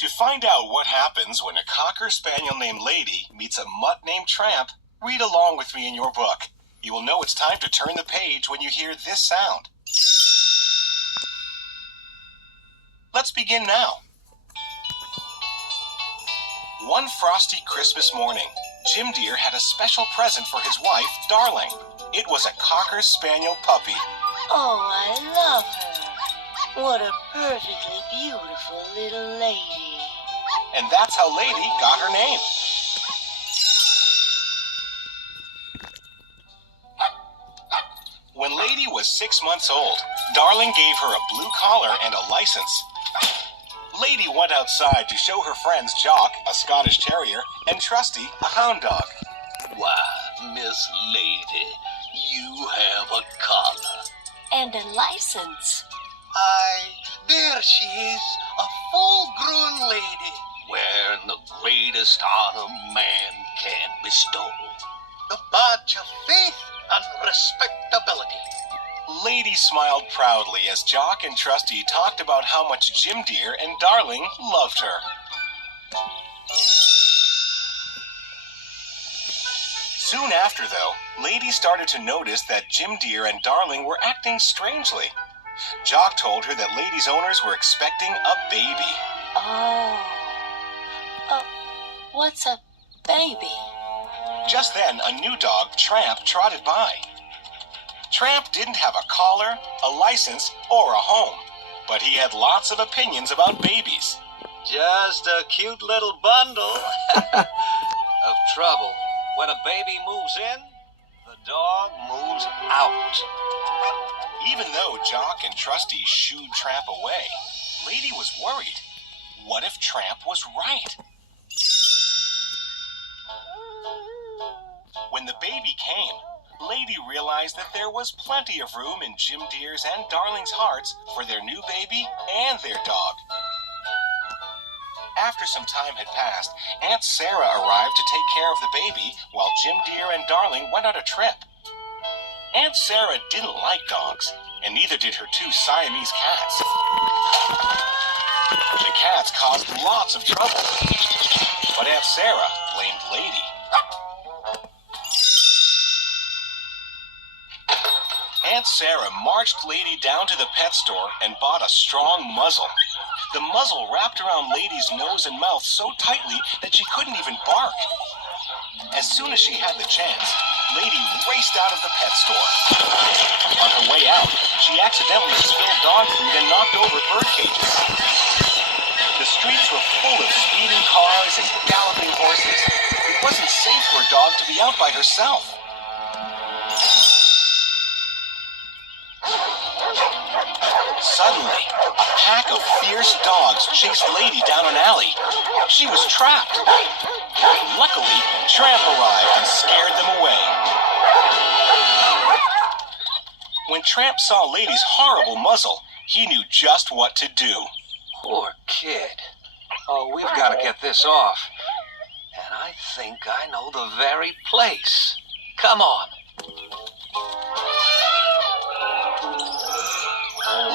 To find out what happens when a Cocker Spaniel named Lady meets a mutt named Tramp, read along with me in your book. You will know it's time to turn the page when you hear this sound. Let's begin now. One frosty Christmas morning, Jim Dear had a special present for his wife, Darling. It was a Cocker Spaniel puppy. Oh, I love her. What a perfectly beautiful little lady. And that's how Lady got her name. When Lady was 6 months old, Darling gave her a blue collar and a license. Lady went outside to show her friends Jock, a Scottish Terrier, and Trusty, a hound dog. Why, Miss Lady, you have a collar. And a license. There she is, a full-grown lady, wearing the greatest honor man can bestow. The badge of faith and respectability. Lady smiled proudly as Jock and Trusty talked about how much Jim Dear and Darling loved her. Soon after, though, Lady started to notice that Jim Dear and Darling were acting strangely. Jock told her that Lady's owners were expecting a baby. Oh. What's a baby? Just then, a new dog, Tramp, trotted by. Tramp didn't have a collar, a license, or a home, but he had lots of opinions about babies. Just a cute little bundle of trouble. When a baby moves in, the dog moves out. Even though Jock and Trusty shooed Tramp away, Lady was worried. What if Tramp was right? When the baby came, Lady realized that there was plenty of room in Jim Dear's and Darling's hearts for their new baby and their dog. After some time had passed, Aunt Sarah arrived to take care of the baby while Jim Dear and Darling went on a trip. Aunt Sarah didn't like dogs, and neither did her two Siamese cats. The cats caused lots of trouble, but Aunt Sarah blamed Lady. Aunt Sarah marched Lady down to the pet store and bought a strong muzzle. The muzzle wrapped around Lady's nose and mouth so tightly that she couldn't even bark. As soon as she had the chance, Lady raced out of the pet store. On her way out, she accidentally spilled dog food and knocked over bird cages. The streets were full of speeding cars and galloping horses. It wasn't safe for a dog to be out by herself. Suddenly, a pack of fierce dogs chased Lady down an alley. She was trapped. Luckily, Tramp arrived and scared them away. When Tramp saw Lady's horrible muzzle, he knew just what to do. Poor kid. Oh, we've got to get this off. And I think I know the very place. Come on.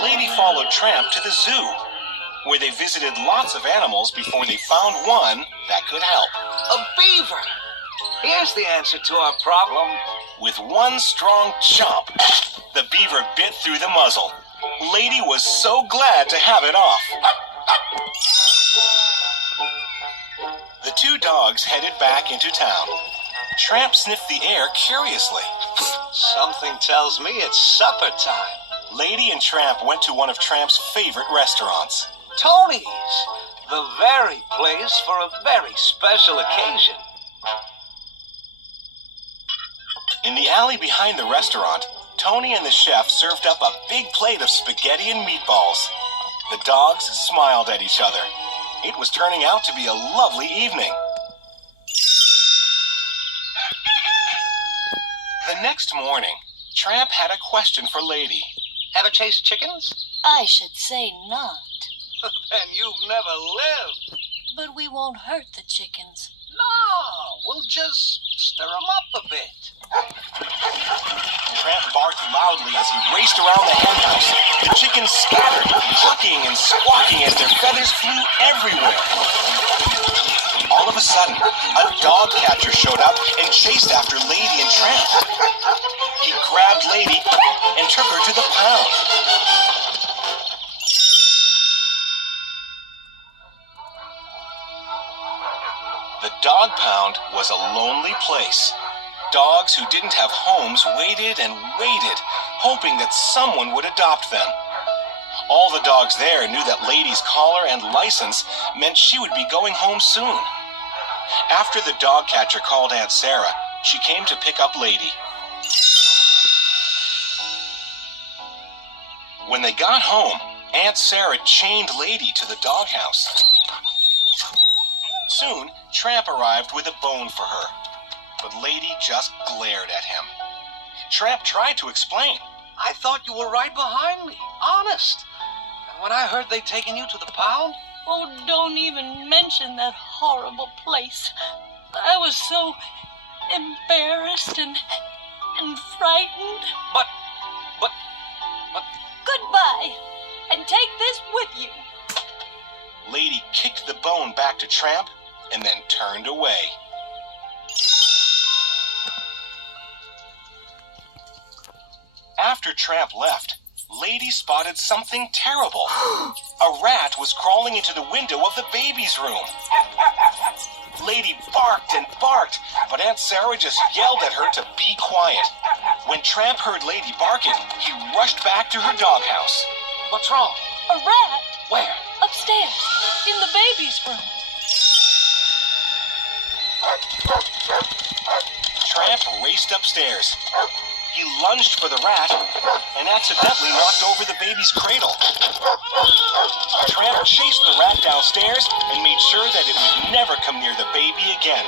Lady followed Tramp to the zoo, where they visited lots of animals before they found one that could help. A beaver! Here's the answer to our problem. With one strong chomp, the beaver bit through the muzzle. Lady was so glad to have it off. The two dogs headed back into town. Tramp sniffed the air curiously. Something tells me it's supper time. Lady and Tramp went to one of Tramp's favorite restaurants. Tony's, the very place for a very special occasion. In the alley behind the restaurant, Tony and the chef served up a big plate of spaghetti and meatballs. The dogs smiled at each other. It was turning out to be a lovely evening. The next morning, Tramp had a question for Lady. Ever chased chickens? I should say not. Then you've never lived. But we won't hurt the chickens. No, we'll just stir 'em up a bit. Tramp barked loudly as he raced around the hen house. The chickens scattered, clucking and squawking as their feathers flew everywhere. All of a sudden, a dog catcher showed up and chased after Lady and Tramp. He grabbed Lady and took her to the pound. The dog pound was a lonely place. Dogs who didn't have homes waited and waited, hoping that someone would adopt them. All the dogs there knew that Lady's collar and license meant she would be going home soon. After the dog catcher called Aunt Sarah, she came to pick up Lady. When they got home, Aunt Sarah chained Lady to the doghouse. Soon, Tramp arrived with a bone for her, but Lady just glared at him. Tramp tried to explain. I thought you were right behind me, honest. And when I heard they'd taken you to the pound... Oh, don't even mention that horrible place. I was so embarrassed and frightened. But... Goodbye, and take this with you. Lady kicked the bone back to Tramp and then turned away. After Tramp left, Lady spotted something terrible. A rat was crawling into the window of the baby's room. Lady barked and barked, but Aunt Sarah just yelled at her to be quiet. When Tramp heard Lady barking, he rushed back to her doghouse. What's wrong? A rat. Where? Upstairs, in the baby's room. Tramp raced upstairs. He lunged for the rat and accidentally knocked over the baby's cradle. Tramp chased the rat downstairs and made sure that it would never come near the baby again.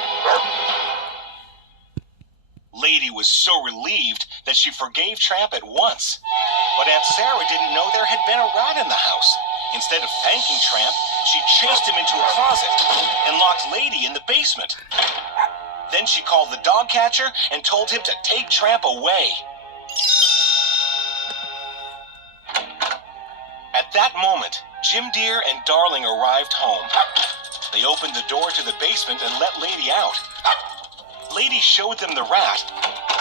Lady was so relieved that she forgave Tramp at once. But Aunt Sarah didn't know there had been a rat in the house. Instead of thanking Tramp, she chased him into a closet and locked Lady in the basement. Then she called the dog catcher and told him to take Tramp away. At that moment, Jim Dear and Darling arrived home. They opened the door to the basement and let Lady out. Lady showed them the rat,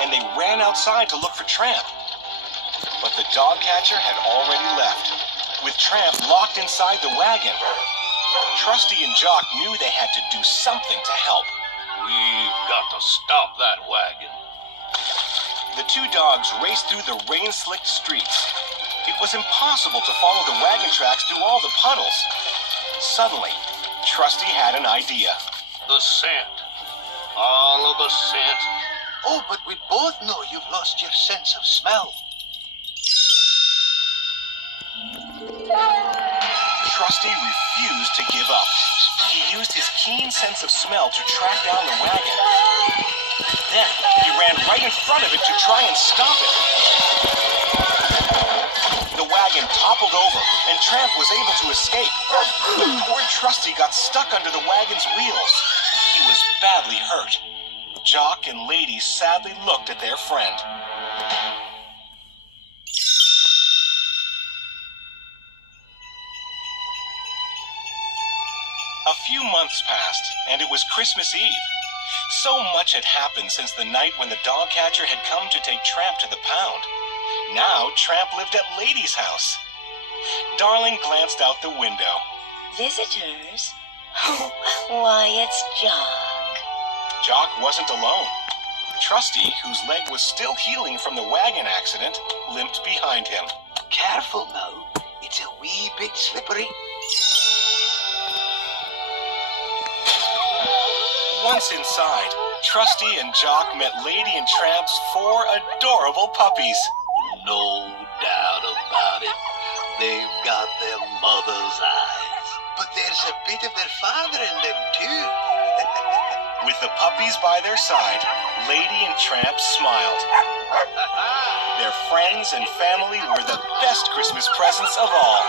and they ran outside to look for Tramp. But the dog catcher had already left, with Tramp locked inside the wagon. Trusty and Jock knew they had to do something to help. We've got to stop that wagon. The two dogs raced through the rain-slicked streets. It was impossible to follow the wagon tracks through all the puddles. Suddenly, Trusty had an idea. The scent. All of the scent. Oh, but we both know you've lost your sense of smell. Trusty refused to give up. He used his keen sense of smell to track down the wagon. Then, he ran right in front of it to try and stop it. The wagon toppled over, and Tramp was able to escape. But poor Trusty got stuck under the wagon's wheels. He was badly hurt. Jock and Lady sadly looked at their friend. A few months passed, and it was Christmas Eve. So much had happened since the night when the dog catcher had come to take Tramp to the pound. Now Tramp lived at Lady's house. Darling glanced out the window. Visitors? Why, it's Jock. Jock wasn't alone. Trusty, whose leg was still healing from the wagon accident, limped behind him. Careful now. It's a wee bit slippery. Once inside, Trusty and Jock met Lady and Tramp's 4 adorable puppies. No doubt about it. They've got their mother's eyes. But there's a bit of their father in them, too. With the puppies by their side, Lady and Tramp smiled. Their friends and family were the best Christmas presents of all.